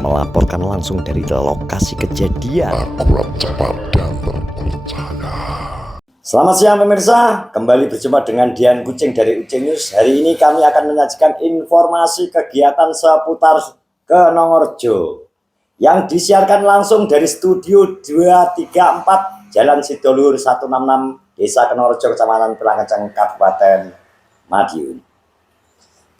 melaporkan langsung dari lokasi kejadian. Akurat, cepat, dan terpercaya. Selamat siang pemirsa, kembali berjumpa dengan Dian Kucing dari Ucing News. Hari ini kami akan menyajikan informasi kegiatan seputar Kenongorejo yang disiarkan langsung dari studio 234 Jalan Sidoluhur 166 Desa Kenongorejo, Kecamatan Pelangkeceng, Kabupaten Madiun.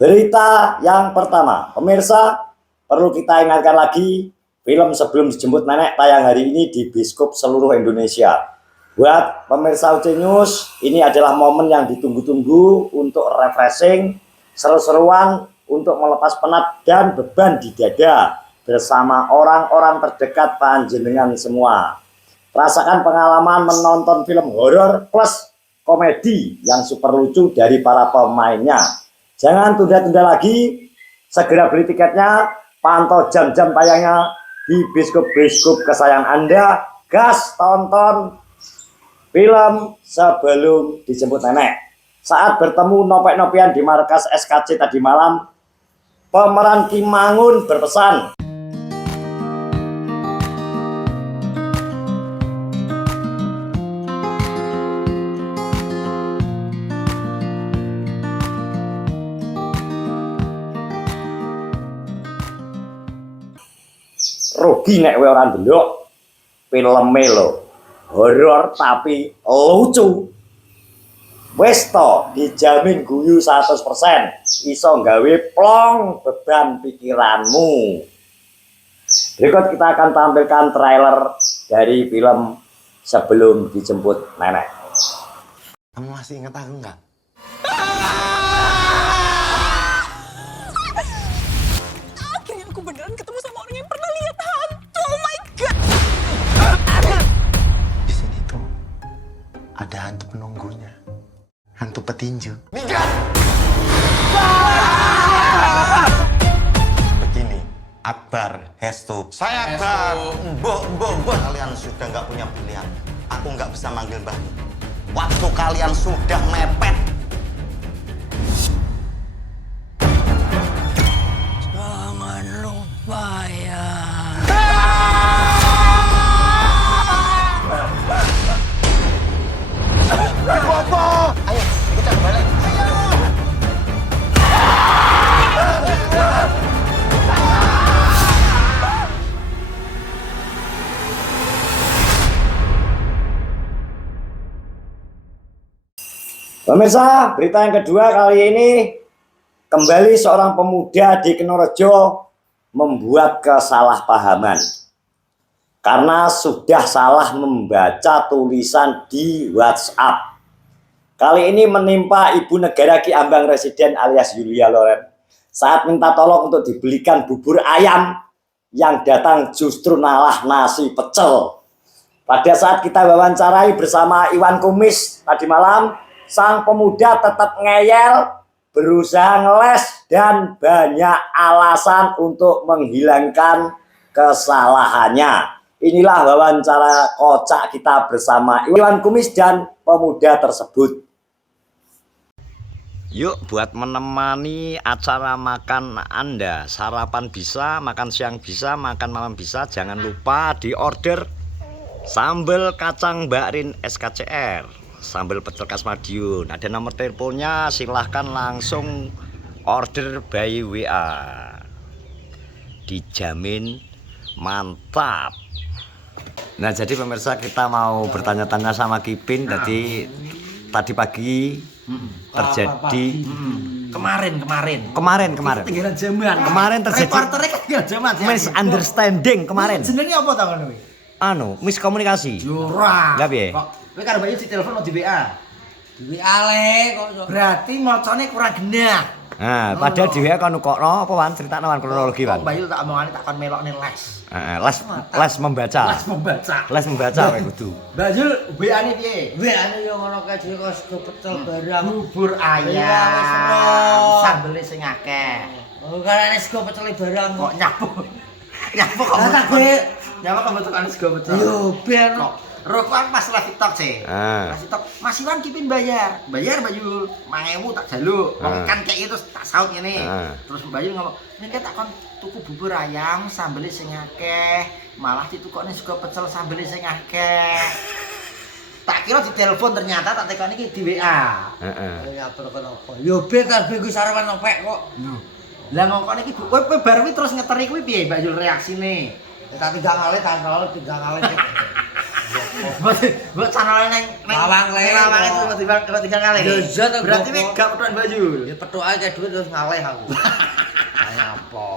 Berita yang pertama, pemirsa, perlu kita ingatkan lagi, film Sebelum Dijemput Nenek tayang hari ini di bioskop seluruh Indonesia. Buat pemirsa Ucing News, ini adalah momen yang ditunggu-tunggu untuk refreshing, seru-seruan, untuk melepas penat dan beban di dada bersama orang-orang terdekat panjenengan semua. Rasakan pengalaman menonton film horor plus komedi yang super lucu dari para pemainnya. Jangan tunda-tunda lagi, segera beli tiketnya, pantau jam-jam tayangnya di bioskop-bioskop kesayangan Anda. Gas tonton film Sebelum Dijemput Nenek. Saat bertemu nopek-nopian di markas SKC tadi malam, pemeran Kim Mangun berpesan, rugi nek kowe ora ndelok filme lho. Horor tapi lucu. Wis to, dijamin guyu 100%. Iso nggawe plong beban pikiranmu. Berikut kita akan tampilkan trailer dari film Sebelum Dijemput Nenek. Kamu masih ingat aku nggak? Akhirnya aku beneran ketemu sama orang yang pernah lihat hantu. Oh my god. Di sini tuh ada hantu penunggunya, hantu petinju. Begini, Akbar, Hestu. Saya Akbar. Mbok. Kalian sudah nggak punya pilihan. Aku nggak bisa manggil Mbah. Waktu kalian sudah mepet. Jangan lupa ya. Ayo, kita balik. Pemirsa, berita yang kedua kali ini, kembali seorang pemuda di Kenongorejo membuat kesalahpahaman karena sudah salah membaca tulisan di WhatsApp. Kali ini menimpa Ibu Negara Ki Ambang Residen alias Yulia Loren saat minta tolong untuk dibelikan bubur ayam, yang datang justru nalah nasi pecel. Pada saat kita wawancarai bersama Iwan Kumis tadi malam, sang pemuda tetap ngeyel, berusaha ngeles, dan banyak alasan untuk menghilangkan kesalahannya. Inilah wawancara kocak kita bersama Iwan Kumis dan pemuda tersebut. Yuk, buat menemani acara makan Anda, sarapan bisa, makan siang bisa, makan malam bisa. Jangan lupa diorder sambal kacang Mbak Rin SKCR, sambal pecel khas Madiun. Ada nomor teleponnya, silahkan langsung order by WA. Dijamin mantap. Nah, jadi pemirsa, kita mau bertanya-tanya sama Kipin. Jadi tadi pagi terjadi kemarin ketinggalan zaman kemarin terjadi reporternya ketinggalan zaman misunderstanding kemarin. jenenge apa ta ngono kuwi Miskomunikasi. ora Lah piye? kok kowe karo Bayu ditelepon atau di WA Ale kok berarti macane kurang genah. Nah, padahal di WA kan nukokno apa Wan, critakno Wan kronologi Wan. Bayu tak omongane tak kon melokne les Les membaca. Les membaca kowe kudu. Bayu WA-ne piye WA-ne yo ngono kae dhewe kok sego pecel barang. bubur Iya, ayam seru. sambele sing akeh Oh, karena sego pecel barang kok nyapu kok Lah tak kowe nyapu kok bentukane sego pecel yo ben kok Rokok aku pas live TikTok sih. Ah. Live TikTok, Mas Iwan kipin bayar. Bayar Mbak Yul, 5.000 tak jaluk. Wong kan kayak itu tak saut ngene. Terus Mbak Yul ngomong, "Nek tak kon tuku bubur ayam sambel sing akeh, malah ditukokne sego pecel sambel sing akeh." Tak kira ditelepon ternyata tak tekoni iki di WA. Heeh. Ngatur kenapa? Yo ben kan ben sarapan opek kok. Lah ngokone iki kowe bar kuwi terus ngeteri kuwi piye Mbak Yul reaksine? Tak tinggal ngalih. Mbok channel neng Lawang le. Lawang itu tiba-tiba tinggal ngalih. Ya, iya, tak Berarti gopo. kowe gak petuan Mbak Yul. Ya petuk aja duit terus ngalih aku. Kayak apa?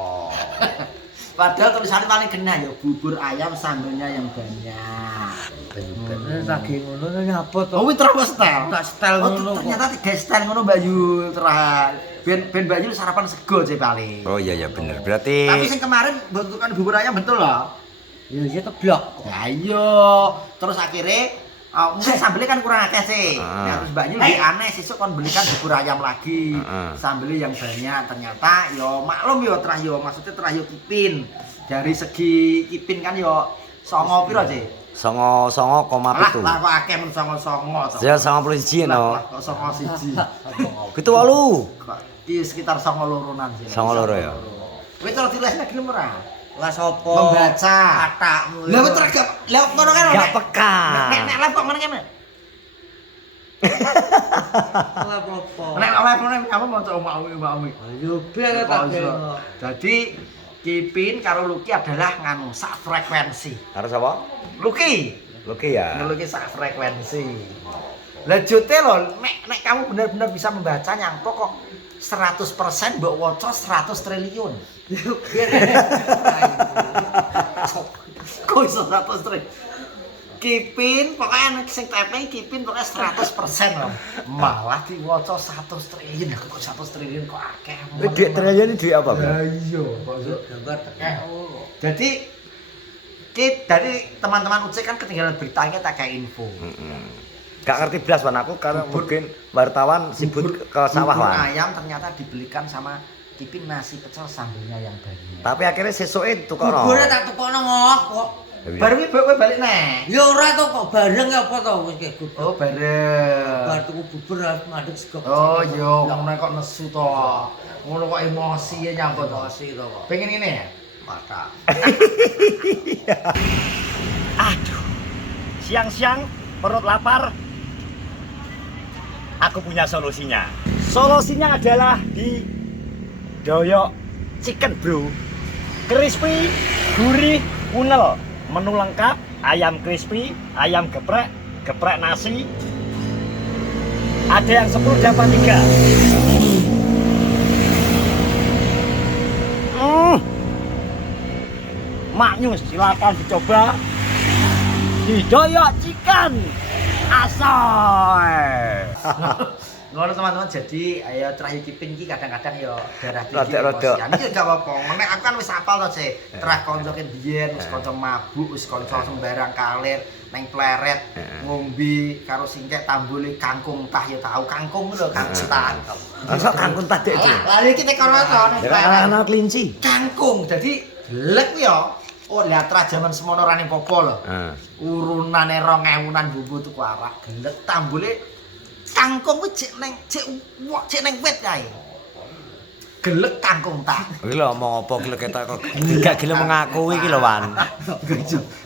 Padahal tulisannya paling kena ya bubur ayam sambelnya yang banyak. Bener lagi ngono nyapa to? Oh, kuwi terus style. Tak style Oh, ngono kok. ternyata tiga style ngono Mbak Yul terang. Ben Mbak Yul sarapan sego sih paling. Oh iya ya bener. Berarti Tapi sing kemarin bentukan bubur ayam betul loh. Ya iya teblok. Ya iya. Terus akhirnya mungkin sambelnya kan kurang akeh sih. Nah, terus Mbak Yul aneh sesuk kon belikan bubur ayam lagi. Sambelnya yang banyak. Ternyata yo maklum yo terah yo maksudnya terah yo kipin. Dari segi kipin kan yo songo piro sih? 9,7. Lah kok akeh men songo-songo to. Ya 91 no. Kok songo siji. 78. Kok iki sekitar songo loronan sih. Songo loro ya. Kowe terus dilesne gelem ora? Lah sapa? Membaca. Katakmu. Lah wis tergap. Lah ngono kan Gak peka. Nek live kok ngene. Lah apa? Nek live ngene kamu mau coba mau. Yo ben tak kira. Jadi Kipin karo Lucky adalah nganu sak frekuensi. Harus apa? Lucky, Lucky ya. Lucky sak frekuensi. Lah jote lho, nek kamu benar-benar bisa membaca nyangkok kok 100% mbok waca 100 triliun. Kok iso 100 triliun? Kipin pokoknya sing typing Kipin pokoknya 100% loh. Malah diwaca 100 triliun. Kok 100 triliun kok akeh. Duit triliun ini duit apa, Bro? Iya, kok iso Gambar tekek. jadi dari teman-teman UC kan ketinggalan beritanya tak kayak info. Gak ngerti belas wan aku karena mungkin wartawan sibuk ke sawah Bubur wan. ayam ternyata dibelikan sama Kipin nasi pecel sambelnya yang banyak. Tapi akhirnya sesuke tukokno. Bubure tak tukokno ngok kok. Baru ini kowe balik neh. Ya ora to kok bareng ya apa to wis kayak gitu. Oh bareng. Bar tuku bubur madhep sego. Oh iya, ngono kok nesu to. Ngono kok emosi ya nyambut to. Emosi to kok. Pengen ini ya? Mata. Aduh. Siang-siang perut lapar. Aku punya solusinya. Solusinya adalah di Doyok Chicken, Bro. Crispy, gurih, unel. Menu lengkap, ayam crispy, ayam geprek, geprek nasi. Ada yang 10 dapat 3. Maknyus, silakan dicoba. Di Doyok Chicken. Asoy. Ngono teman-teman, jadi ayo terakhir Kipin iki kadang-kadang yo darah tinggi Rodok-rodok. emosian. Iki gak apa-apa. Nek aku kan wis apal to, Cek. Terah koncoke biyen, wis kanca mabuk, wis kanca sembarang kalir, neng pleret, ngombe karo singkek tambule kangkung tah yo tahu kangkung lho, kangkung tah. Masa kangkung tadi itu? Lah iki nek kono to neng pleret. Anak kelinci. Kangkung. Jadi lek yo. Oh, lihat tra jaman semono rane popo lho. Urunane 2000-an bumbu tuku arak, gelek tambule kangkung kuwi cek neng wit kae. Gelek kangkung tak. Iki lho omong apa gelek ketok kok gak gelem mengakui iki lho Wan.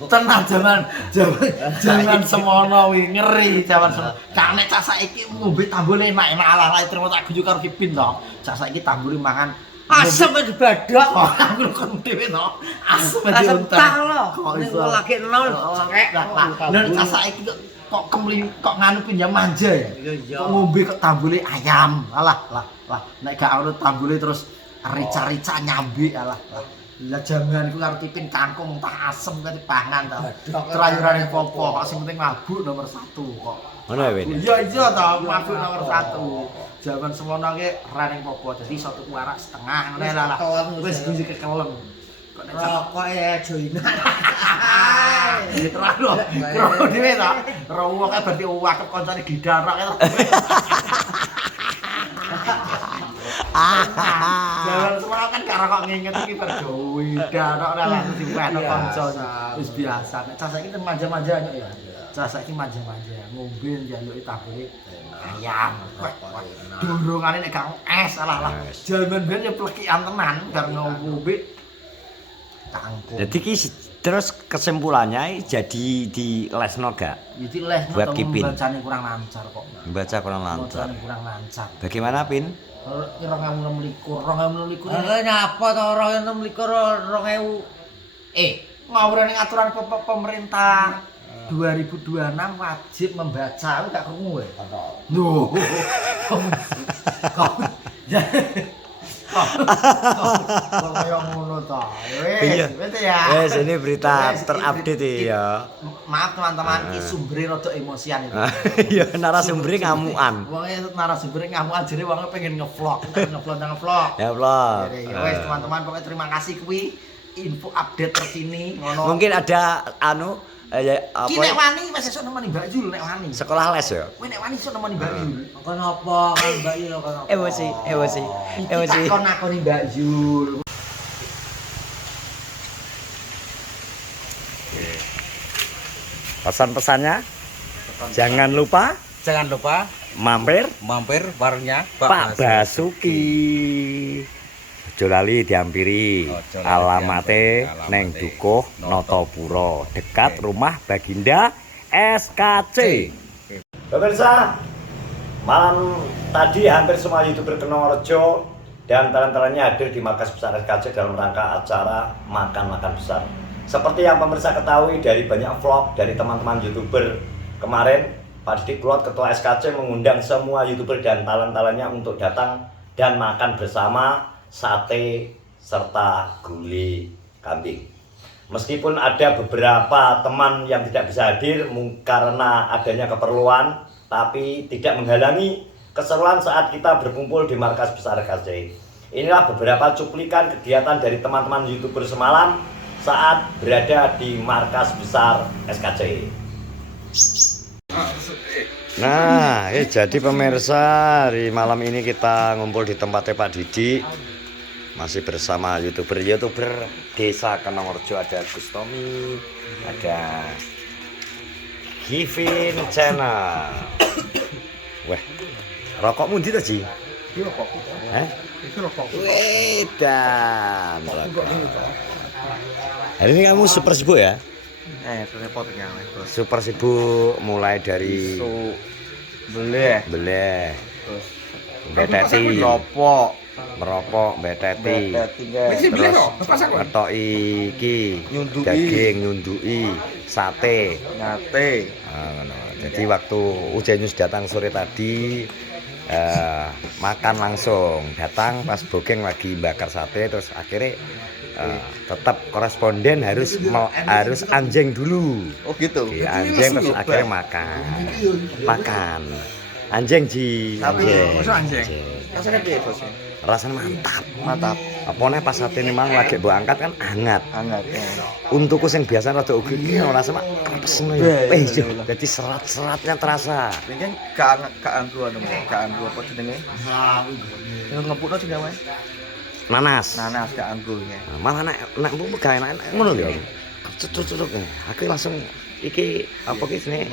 Tenang jaman semono wi ngeri jaman semono. Kak nek cah saiki ngombe tambule enak-enak ala-ala terus tak guyu karo Kipin to. Cah saiki tambule mangan Asem di badak. aku kon dhewe to. Asem Asem diuntar. tah lho. Kok Ning iso? lagi nol cekek. Lah cah saiki kok kemling kok nganu pinjam manja ya. Iya. Kok ngombe kok tambule ayam. Alah. Nek gak ono tambule terus rica-rica nyambi alah. Lah jamanku karo Kipin kangkung tah asem kate pangan to. Trayurane popo kok sing penting mabuk nomor 1 kok. Ngono ya, Win. Iya to, mabuk nomor 1. Jaman semono ki raning popo. Dadi iso tuku arak setengah ngene lah. Wis guyu kekelem. Kok nek Rokok ya joinan. terlalu dhewe to. Rowo kae berarti wakep koncone gidarok to. Jalan semua kan karo kok nginget iki berdowi, darok ora langsung diweno kanca. Wis biasa. Nek cah saiki manja-manja ya. bocah saiki manja-manja, ngombe njaluki tabure ayam. Wah, durungane nek gak es alah. Jaman ben ya plekikan tenan karo ngombe cangkung. Jadi ki terus kesimpulannya jadi di lesno gak? Jadi les buat Kipin. bacane kurang lancar kok. Baca kurang lancar. Bacane kurang lancar. Bagaimana Pin? 2026 Nyapa to 2026 ngawur ning aturan pemerintah 2026 wajib membaca, aku gak krungu kowe. Lho. Kok kaya ngono to. Iya. Wis ya. Wes ini berita Wes, terupdate ya. Maaf teman-teman, iki sumbere rada emosian itu. Iya narasumbernya ngamukan. Wonge narasumbernya ngamukan jare wonge pengen ngevlog. Ya Allah. Ya wes teman-teman, pokoknya terima kasih kuwi info update terkini ngono. Mungkin ada anu apa? Ki nek wani wis esuk nemeni Mbak Jul nek wani. Sekolah les ya. Kowe nek wani esuk nemeni Mbak Jul. Kenapa kan Mbak Yul kenapa? Emosi. Iki takon nakoni Mbak Jul. Pesan-pesannya jangan lupa Jangan lupa mampir mampir warungnya Pak Basuki. Ojo lali diampiri. Ojo lali Alamate diampiri. neng Alamate Dukuh Notopuro, dekat rumah Baginda SKC. Pemirsa, malam tadi hampir semua YouTuber Kenongorejo dan talent-talentnya hadir di markas besar SKC dalam rangka acara makan-makan besar. Seperti yang pemirsa ketahui dari banyak vlog dari teman-teman YouTuber kemarin, Pak Didik Klot, Ketua SKC, mengundang semua YouTuber dan talent-talentnya untuk datang dan makan bersama sate serta gulai kambing. Meskipun ada beberapa teman yang tidak bisa hadir karena adanya keperluan, tapi tidak menghalangi keseruan saat kita berkumpul di markas besar SKC. Inilah beberapa cuplikan kegiatan dari teman-teman YouTuber semalam saat berada di markas besar SKC. Nah, jadi pemirsa, hari malam ini kita ngumpul di tempatnya Pak Didik. Masih bersama YouTuber Desa Kenongorejo, ada Gustomi, ada Givin Channel. Weh, rokokmu ndi to, Ji? Iki rokok. Iki rokok. Wedan. Hari ini kamu super sibuk ya? repotnya Super sibuk mulai dari boleh terus beteti, merokok, beteti, terus ngetoki iki daging, nyunduki sate. Jadi waktu Ujenius datang sore tadi makan langsung, datang pas booking lagi bakar sate, terus akhirnya tetap koresponden harus anjing dulu. oh gitu Anjing terus akhirnya makan anjing Ji. rasanya piye bos Rasanya mantap. Apone pas sate ini mang lagi mbok angkat kan hangat ya. untukku sing biasa rada ugi iki rasanya apes ngono. Jadi serat-seratnya terasa. Ini kan keanggu apa jenenge ngepukno jenenge Nanas keanggu ya. malah nek mbok gawe enak ngono lho. Cucuk-cucuk. Aku langsung iki apa ki jenenge?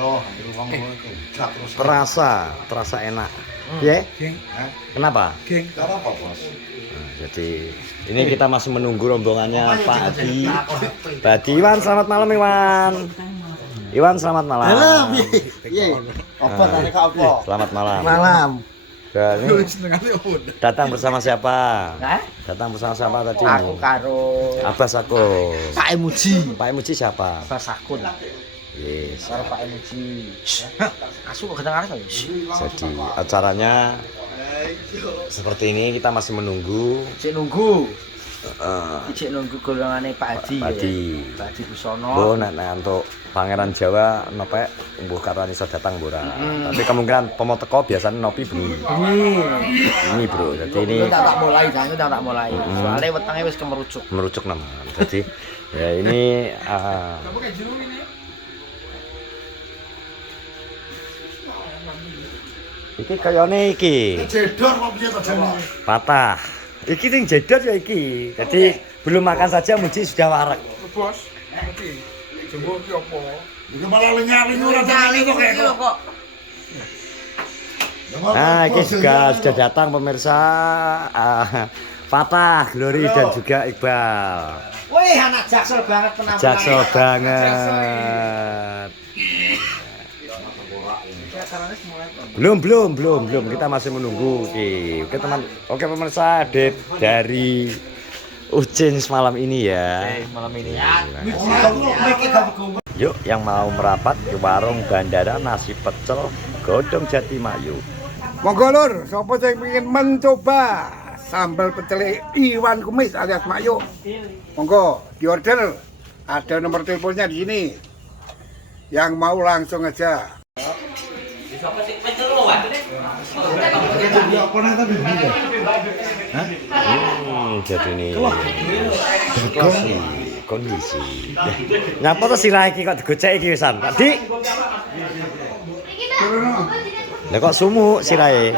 Terasa enak. Ya? Kenapa? Jadi ini kita masih menunggu rombongannya Pak Adi. Pak Adi, Iwan, selamat malam Iwan. Iwan, selamat malam. Selamat malam. Dan ini datang bersama siapa? Datang bersama siapa tadi? Aku karo Abbas aku. Pak Emuji. Pak Emuji siapa? Abbas Akun. Yes. Karo Pak Emuji. Asu kok kedengaran to? Jadi acaranya seperti ini, kita masih menunggu. Cek nunggu. Cek nunggu golongane Pak Adi. Pak Adi. Pak Adi Busono. Oh, nek untuk Pangeran Jawa nopek mbuh karuan iso datang ora. Tapi kemungkinan pomo teko biasanya nopi bengi. Ini bro, jadi ini tak mulai. Soalnya wetenge wis kemerucuk. merucuk nama. Jadi ya ini iki kayane iki. Jedor kok piye to jane? Patah. Iki sing jedot ya iki. Jadi belum makan saja Muji sudah warak. Bos, iki jembo ki opo? Iki malah lenga-lenga ora tani kok kok. Nah, ini juga sudah datang pemirsa Fatah, Glory dan juga Iqbal. Wih, anak jaksel banget penampilannya. Jaksel banget. Belum. Kita masih menunggu. Oke teman. Oke pemirsa, update dari Ucin malam ini ya. Malam ini. Yuk, yang mau merapat ke warung bandara nasi pecel Godong Jatimayu. Monggo lur, sapa sing pengen mencoba sambal pecel Iwan Kumis alias Mayu. Monggo diorder. Ada nomor teleponnya di sini. Yang mau langsung aja. Jadi ini kondisi. Nyapa to sirah iki kok digocek iki wisan, Pak Dik? Lah kok sumuk sirahe?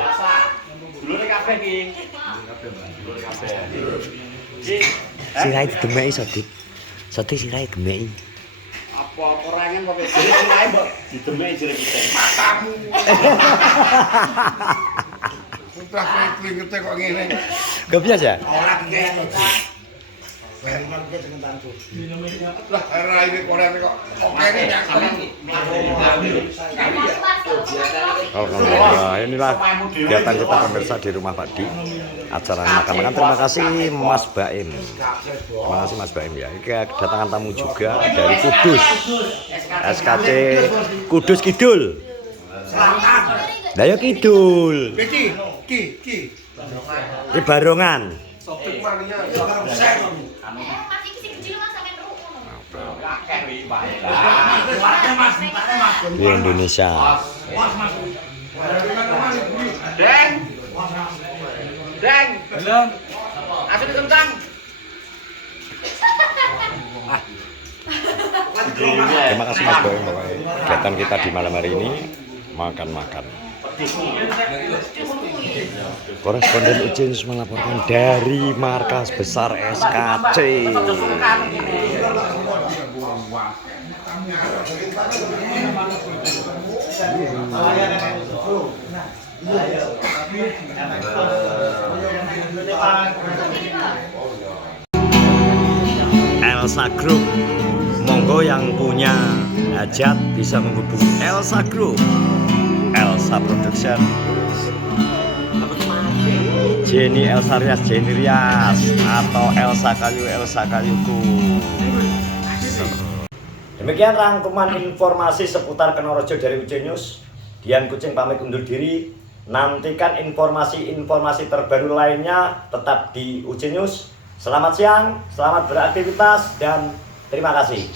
Sirahe didemeki Sodik. Sodik sirahe demeki. Apa rangen kok jere sirahe mbok didemeki jere kita. Matamu. Udah keringetnya kok ngene. Gak biasa? Lah, era ini korea kok. Oke ini Alhamdulillah, inilah kegiatan kita pemirsa di rumah Pak Di. Acara makan-makan. Terima kasih Mas Baim. Terima kasih Mas Baim ya. Ini kedatangan tamu juga dari Kudus. SKC Kudus Kidul. Lah ya Kidul. Ki. Di Barongan. Di Indonesia. Deng. Belum. Asli kencang. Terima kasih Mas Boy pokoknya kegiatan kita di malam hari ini makan-makan. Koresponden Ucin melaporkan dari markas besar SKC. Elsa Group, monggo yang punya hajat bisa menghubungi Elsa Group, Elsa Production, Jenny Elsa Rias, Jenny Rias, atau Elsa Kayuku. Demikian rangkuman informasi seputar Kenorojo dari Ucin News. Dian Kucing pamit undur diri. Nantikan informasi-informasi terbaru lainnya tetap di Ucin News. Selamat siang, selamat beraktivitas, dan terima kasih.